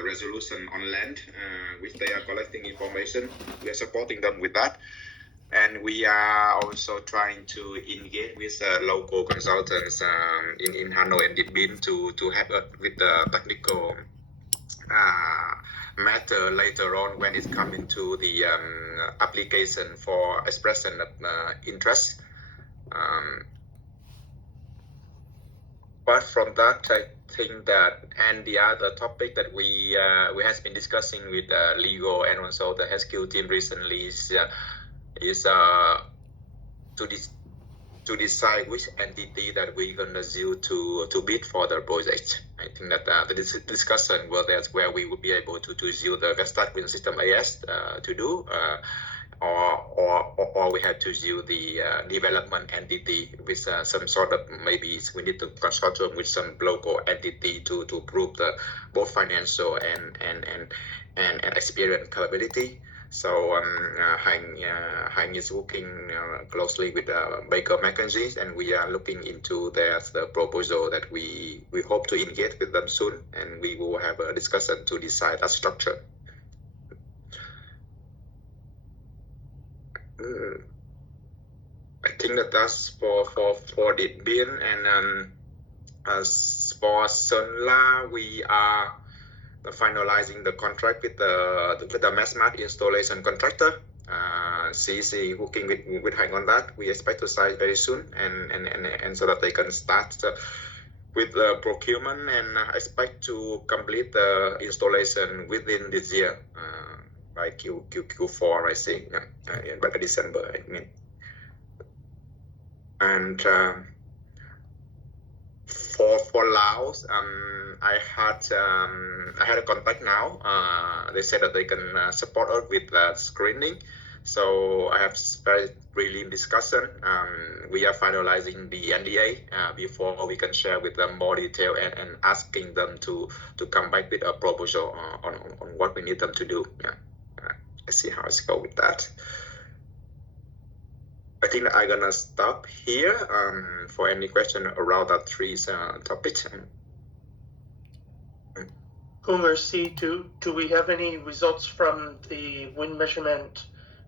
the resolution on land, which they are collecting information. We are supporting them with that. And we are also trying to engage with local consultants in Hanoi and Dit Bin to help with the technical matter later on when it comes into the application for expression of interest. Apart from that, I think that, and the other topic that we has been discussing with legal and also the HQ team recently is to decide which entity that we're gonna use to bid for the project. I think that the discussion well, that's where we would be able to use the Vestat Wind System AS to do, or we have to use the development entity with some sort of, maybe we need to consortium with some local entity to prove the both financial and experience capability. So Hein is working closely with Baker McKenzie, and we are looking into the proposal that we hope to engage with them soon, and we will have a discussion to decide that structure. I think that's for Dit Bin, and as for Sơn La, we are finalizing the contract with the Massmart installation contractor. CEC working with Hein on that. We expect to sign very soon, and so that they can start with the procurement, and expect to complete the installation within this year, by Q4, I think, by December, I mean. And for Laos, I had a contact now. They said that they can support us with screening. So I have really discussion. We are finalizing the NDA before we can share with them more detail, and asking them to come back with a proposal on what we need them to do. Yeah. Let's see how it's go with that. I think I'm gonna stop here for any question around that three topics. Merci. Do we have any results from the wind measurement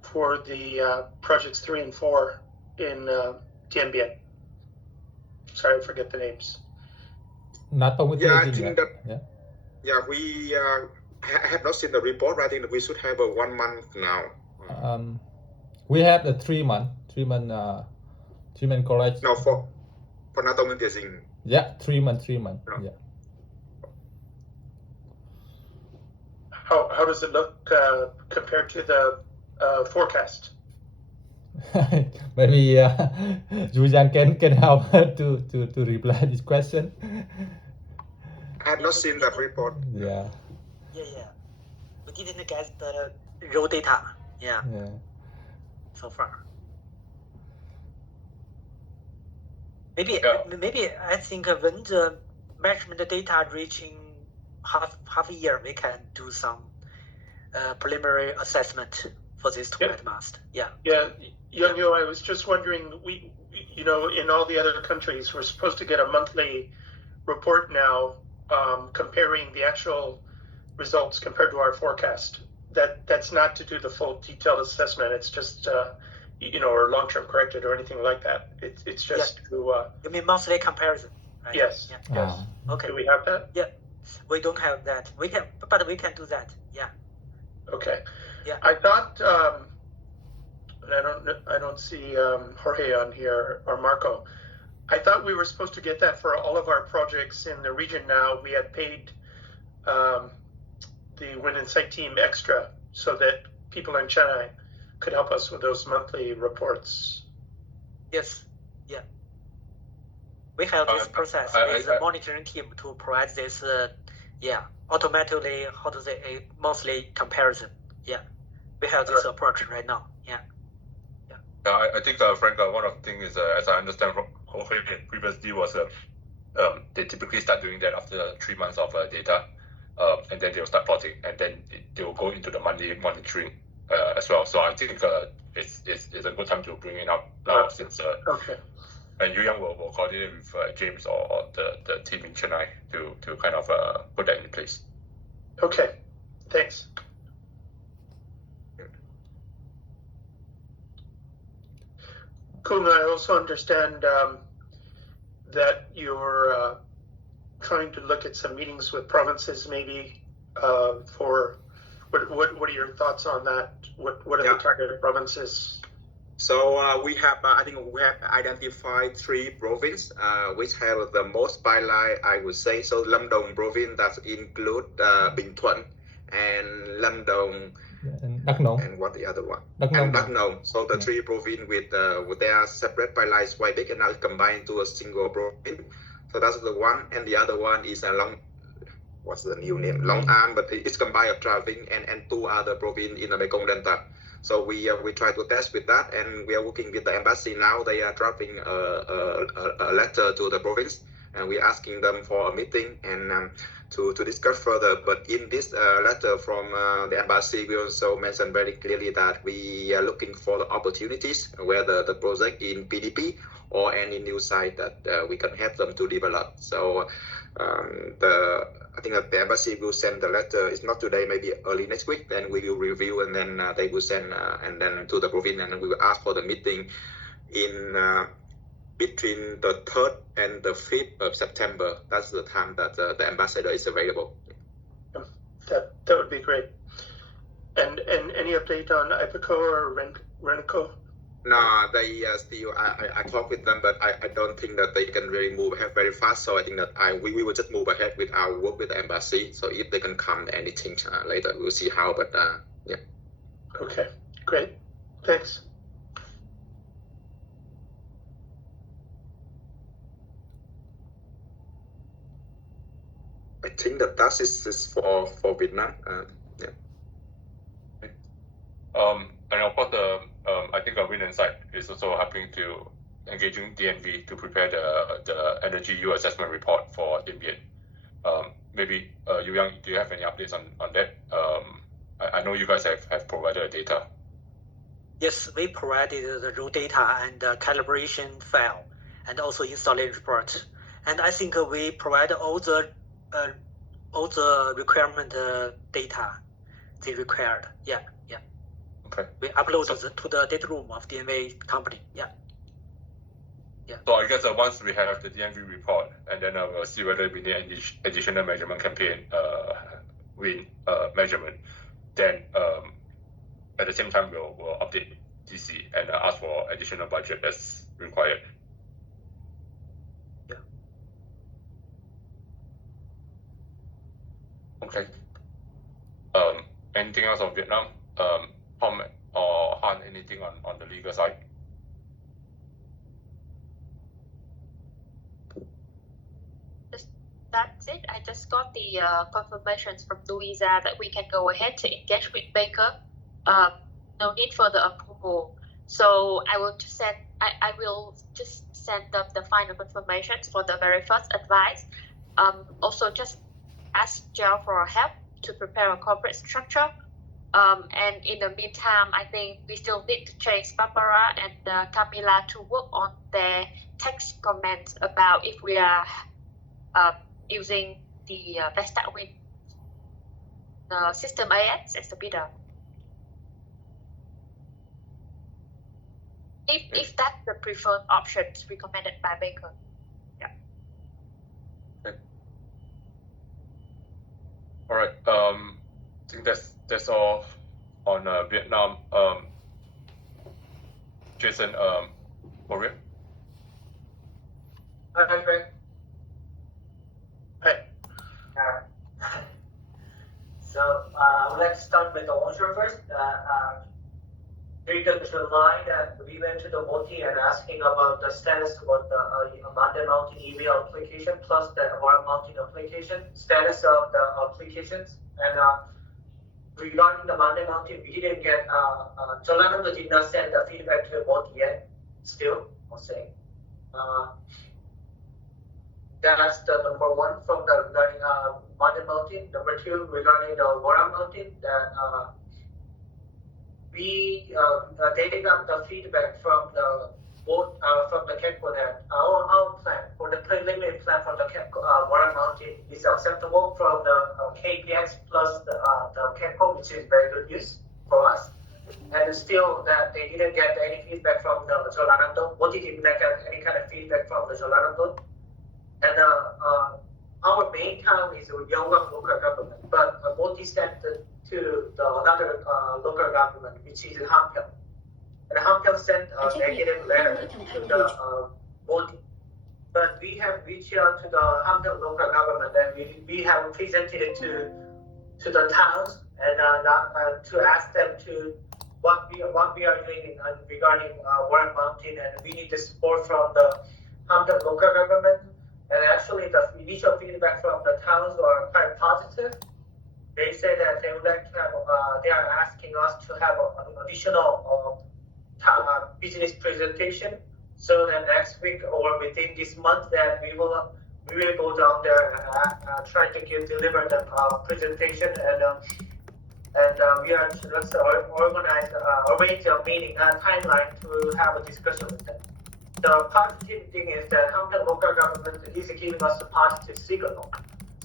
for the projects 3 and 4 in Dien Bien? Sorry, I forget the names. Not with I think that. Yeah, we have not seen the report. I think that we should have a 1 month now. We have the 3 month college. No, for Nato Minh Tiền Dinh. Yeah, 3 month. No. Yeah. How does it look compared to the forecast? Maybe Julian can help to reply this question. I have not seen that report. Yeah. We didn't get the raw data. Yeah. So far. Maybe I think when the measurement data reaching half a year, we can do some preliminary assessment for these two mast. Yeah. Young-Yo, I was just wondering, we in all the other countries, we're supposed to get a monthly report now, comparing the actual results compared to our forecast. That's not to do the full detailed assessment. It's just or long-term corrected or anything like that. It's just to. You mean monthly comparison? Right? Yes. Yeah. Yes. Okay. Do we have that? Yeah. We don't have that. We can do that. Yeah. Okay. Yeah. I thought, and I don't see Jorge on here or Marco. I thought we were supposed to get that for all of our projects in the region. Now we had paid the Wind Insight team extra so that people in Chennai could help us with those monthly reports. Yes. Yeah. We have this process with the monitoring team to provide this, automatically, a monthly comparison. Yeah. We have this approach right now. Yeah. I think, Frank, one of the things is, as I understand from Jorge previously, was they typically start doing that after 3 months of data, and then they'll start plotting, and then they will go into the monthly monitoring as well. So I think it's a good time to bring it up now, since and Yu Yang will coordinate with James or the team in Chennai to kind of put that in place. Okay, thanks. Kung, I also understand that you're trying to look at some meetings with provinces, maybe for what are your thoughts on that? What are the targeted provinces? So we have, I think we have identified 3 provinces which have the most byline, I would say. So Lâm Đồng province that include Bình Thuận and Lâm Đồng and Đắk Nông. And what the other one? Đắk Nông. And Đắk Nông. So the 3 provinces with their separate bylines quite big and now combined to a single province. So that's the one. And the other one is what's the new name? Long An, but it's combined of Traveling and 2 other provinces in the Mekong Delta. So we try to test with that, and we are working with the embassy now. They are drafting a letter to the province, and we're asking them for a meeting and to discuss further. But in this letter from the embassy, we also mentioned very clearly that we are looking for the opportunities, whether the project in PDP or any new site that we can help them to develop. So I think that the embassy will send the letter. It's not today, maybe early next week. Then we will review, and then they will send and then to the province, and we will ask for the meeting in between the 3rd and the 5th of September. That's the time that the ambassador is available. That would be great. And any update on IPECO or RENCO? No, they still. I talked with them, but I don't think that they can really move ahead very fast. So I think that we will just move ahead with our work with the embassy. So if they can come anything later, we'll see how. But yeah. Okay, great. Thanks. I think that is for Vietnam. Yeah. And of course, I think Wind Insight is also helping to engaging DNV to prepare the energy use assessment report for Dien Bien. Maybe Yu Yang, do you have any updates on that? I know you guys have provided data. Yes, we provided the raw data and the calibration file, and also installation report. And I think we provide all the requirement data they required. Yeah. Okay. We upload to the data room of DNV company. Yeah. So I guess once we have the DNV report, and then we'll see whether we need any additional measurement campaign wind measurement. Then at the same time we'll update DC and ask for additional budget as required. Yeah. Okay. Anything else on Vietnam? Tom or Han, anything on the legal side? That's it. I just got the confirmations from Louisa that we can go ahead to engage with Baker. No need for the approval. So I will just send them the final confirmations for the very first advice. Also just ask Gel for help to prepare a corporate structure. And in the meantime, I think we still need to chase Barbara and Camilla to work on their text comments about if we are using the Vestas Wind System AS as a bidder. If that's the preferred option recommended by Baker. Yeah. Okay. All right. I think that's all on Vietnam. Jason, Korea. Hi, Frank. Hi. So I would like to start with the onshore first. Read the line that we went to the multi and asking about the status about the Mande Mountain EV application plus the Awara Mountain application, status of the applications. And regarding the Mande Mountain, we didn't get, Jolano did not send the feedback to the multi yet, still, I'll say. That's the number one from the regarding Mande Mountain. Number two, regarding the Awara Mountain, that they got the feedback from the board from the KEPCO our plan for the preliminary plan for the Awara Mountain is acceptable from the KPX plus the Kemco, which is very good news for us. And still that they didn't get any feedback from the Jalanando. Moti didn't get any kind of feedback from the Jalanando. And our main town is Yeongbang local government, but Moti sent it to the another local government, which is Hamgyong. And Hamgyong sent a negative letter to the Moti. But we have reached out to the Hamgyong local government and we have presented it to the towns and to ask them to what we are doing regarding Warren Mountain, and we need the support from the Hamgyong local government. And actually, the initial feedback from the towns were quite positive. They say that they would like to have, they are asking us to have an additional business presentation, so that next week or within this month that we will go down there and try to deliver the presentation, and we are just arrange a meeting timeline to have a discussion with them. The positive thing is that Hamgyong local government is giving us a positive signal,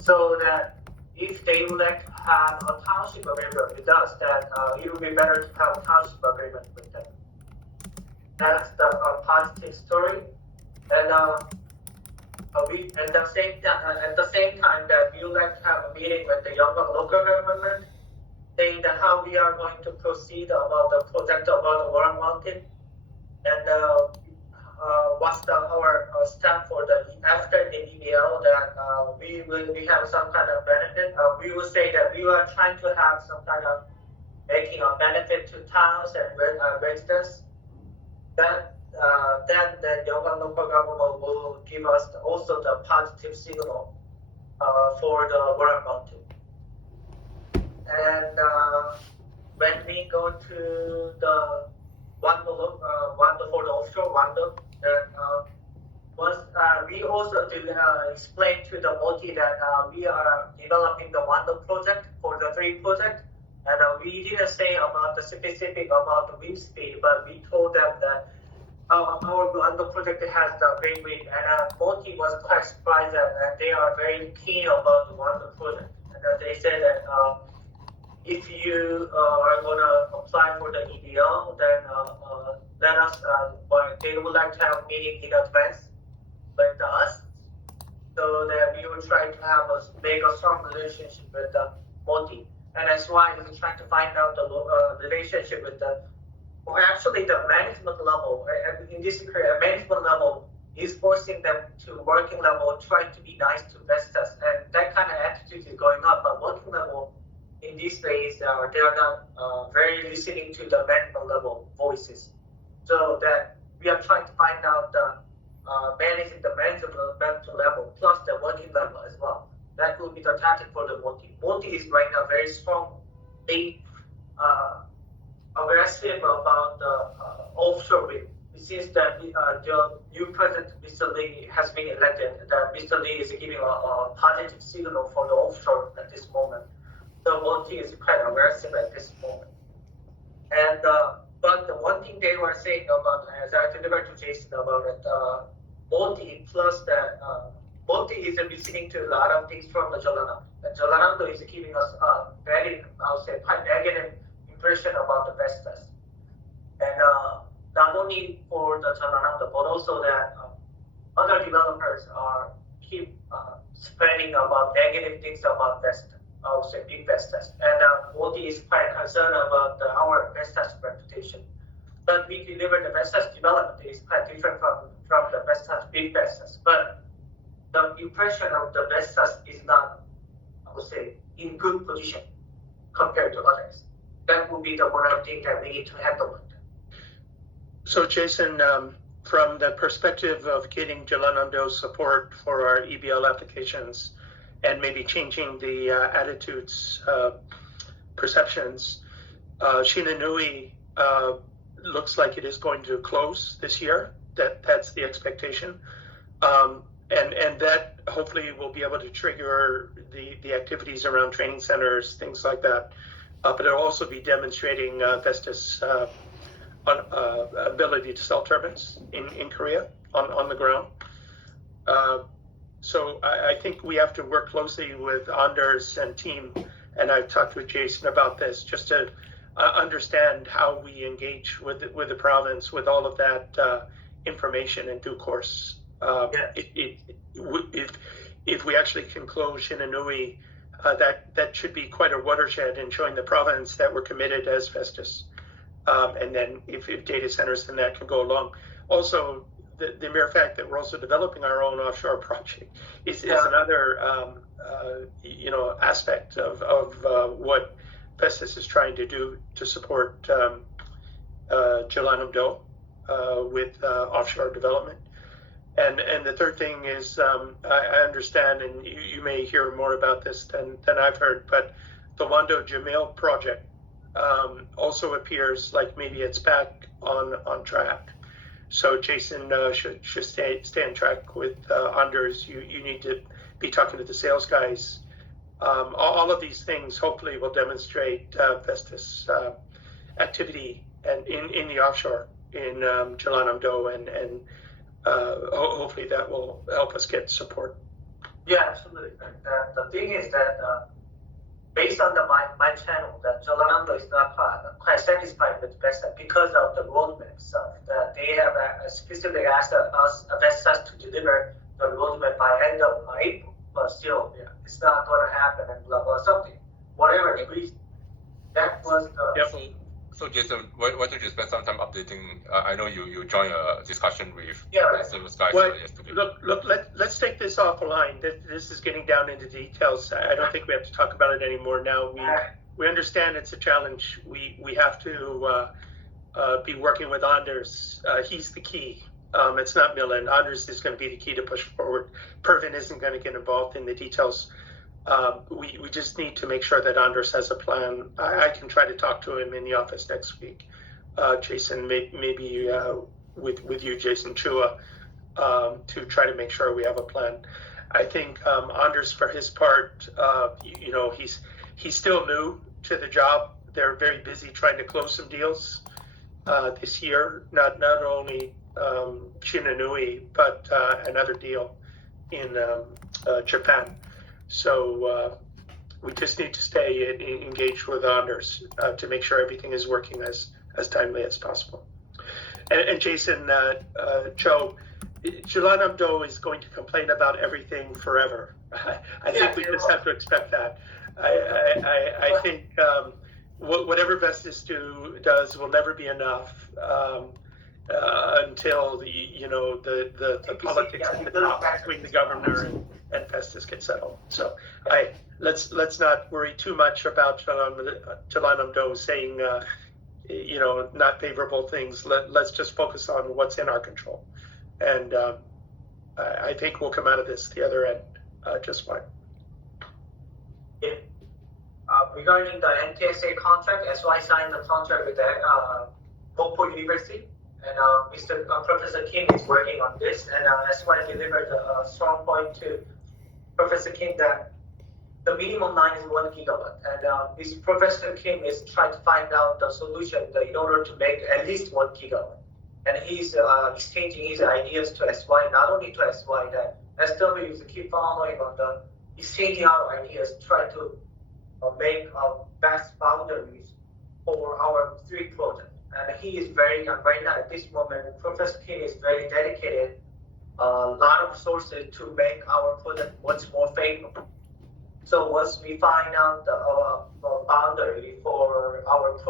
so that if they would like to have a township agreement with us, that it would be better to have a township agreement with them. That's the positive story, and we at the same time that we would like to have a meeting with the Yeongbang local government, saying that how we are going to proceed about the project about the Warren Mountain, and what's our step for the after the EBL, that we have some kind of benefit. We will say that we are trying to have some kind of making a benefit to towns and residents. Then the Yeongbang local government will give us also the positive signal for the Warren Mountain. And when we go to the Wando for the offshore Wando, we also explained to the Moti that we are developing the Wando project for the 3 project, and we didn't say about the specific about the wind speed, but we told them that our Wando project has the great wind, and Moti was quite surprised that they are very keen about the Wando project, and they said that if you are going to apply for the EBL, then let us, they would like to have a meeting in advance with us, so that we will try to make a strong relationship with the Moti. And that's why we're trying to find out the relationship with the management level. In this management level is forcing them to working level, trying to be nice to investors, and that kind of attitude is going up. But working level in these days, they are not very listening to the management level voices. So that we are trying to find out the managing the management level plus the working level as well. That will be the target for the Moti. Moti is right now very strong. They aggressive about the offshore wind. Since that the new president, Mr. Lee, has been elected, that Mr. Lee is giving a positive signal for the offshore at this moment. So Moti is quite aggressive at this moment. And but the one thing they were saying about, as I delivered to Jason about it, Moti plus that Moti is listening to a lot of things from the Jalanando. And Jalanando is giving us a very, I would say, quite negative impression about the Vestas. And not only for the Jalanando, but also that other developers are keep spreading about negative things about Vestas. I would say big Vestas, and Moti is quite concerned about our Vestas reputation. But we deliver the Vestas development is quite different from the Vestas big Vestas. But the impression of the Vestas is not, I would say, in good position compared to others. That will be the one thing that we need to handle with. So Jason, from the perspective of getting Jalanando support for our EBL applications, and maybe changing the attitudes, perceptions, Shinanui looks like it is going to close this year. That's the expectation, and that hopefully will be able to trigger the activities around training centers, things like that. But it'll also be demonstrating Vestas' ability to sell turbines in Korea on the ground. So I think we have to work closely with Anders and team and I've talked with Jason about this, just to understand how we engage with the province with all of that information in due course. If we actually can close Shinanui, that should be quite a watershed in showing the province that we're committed as Vestas. And then if data centers, then that can go along. Also, the mere fact that we're also developing our own offshore project is another aspect of what Vestas is trying to do to support Jeollanam Do with offshore development. And the third thing is, I understand, and you may hear more about this than I've heard, but the Wando Jamil project also appears like maybe it's back on track. So Jason should stay on track with Anders. You need to be talking to the sales guys. All of these things hopefully will demonstrate Vestas activity and in the offshore in Jeollanam Do, and hopefully that will help us get support. Yeah, absolutely. The thing is that based on my channel, that Jeollanam Do is not quite satisfied with Vestas because of the roadmap stuff. That they have specifically asked us Vestas to deliver the roadmap by end of April, but still, it's not going to happen and blah blah something. Whatever the reason, that was the. So Jason, why don't you spend some time updating? I know you joined a discussion with sales guys yesterday. Look. Let's take this off the line. This is getting down into details. I don't think we have to talk about it anymore now. We understand it's a challenge. We have to be working with Anders. He's the key. It's not Milan. Anders is going to be the key to push forward. Pervin isn't going to get involved in the details. We just need to make sure that Anders has a plan. I can try to talk to him in the office next week. Jason, maybe with you, Jason Chua, to try to make sure we have a plan. I think Anders, for his part, he's still new to the job. They're very busy trying to close some deals this year. Not only Shinanui, but another deal in Japan. So we just need to stay engaged with Anders to make sure everything is working as timely as possible. And Jason, Joe, Jeollanam Do is going to complain about everything forever. I think we just have to expect that. I think whatever Vestas does will never be enough until the politics at the top between the governor and Vestas get settled. So let's not worry too much about Jeollanam Do saying not favorable things. Let's just focus on what's in our control, and I think we'll come out of this the other end just fine. Yeah. Regarding the NTSA contract, SY signed the contract with the Pokpo University, and Professor Kim is working on this, and SY delivered a strong point to Professor Kim that the minimum line is 1 gigawatt, and this Professor Kim is trying to find out the solution in order to make at least 1 gigawatt, and he's exchanging his ideas to SY, not only to SY, that SW is keep following on the exchanging our ideas, try to make best boundaries for our 3 projects. And he is very, right now at this moment, Professor Kim is very dedicated, a lot of sources to make our project much more favorable. So once we find out the boundary for our project,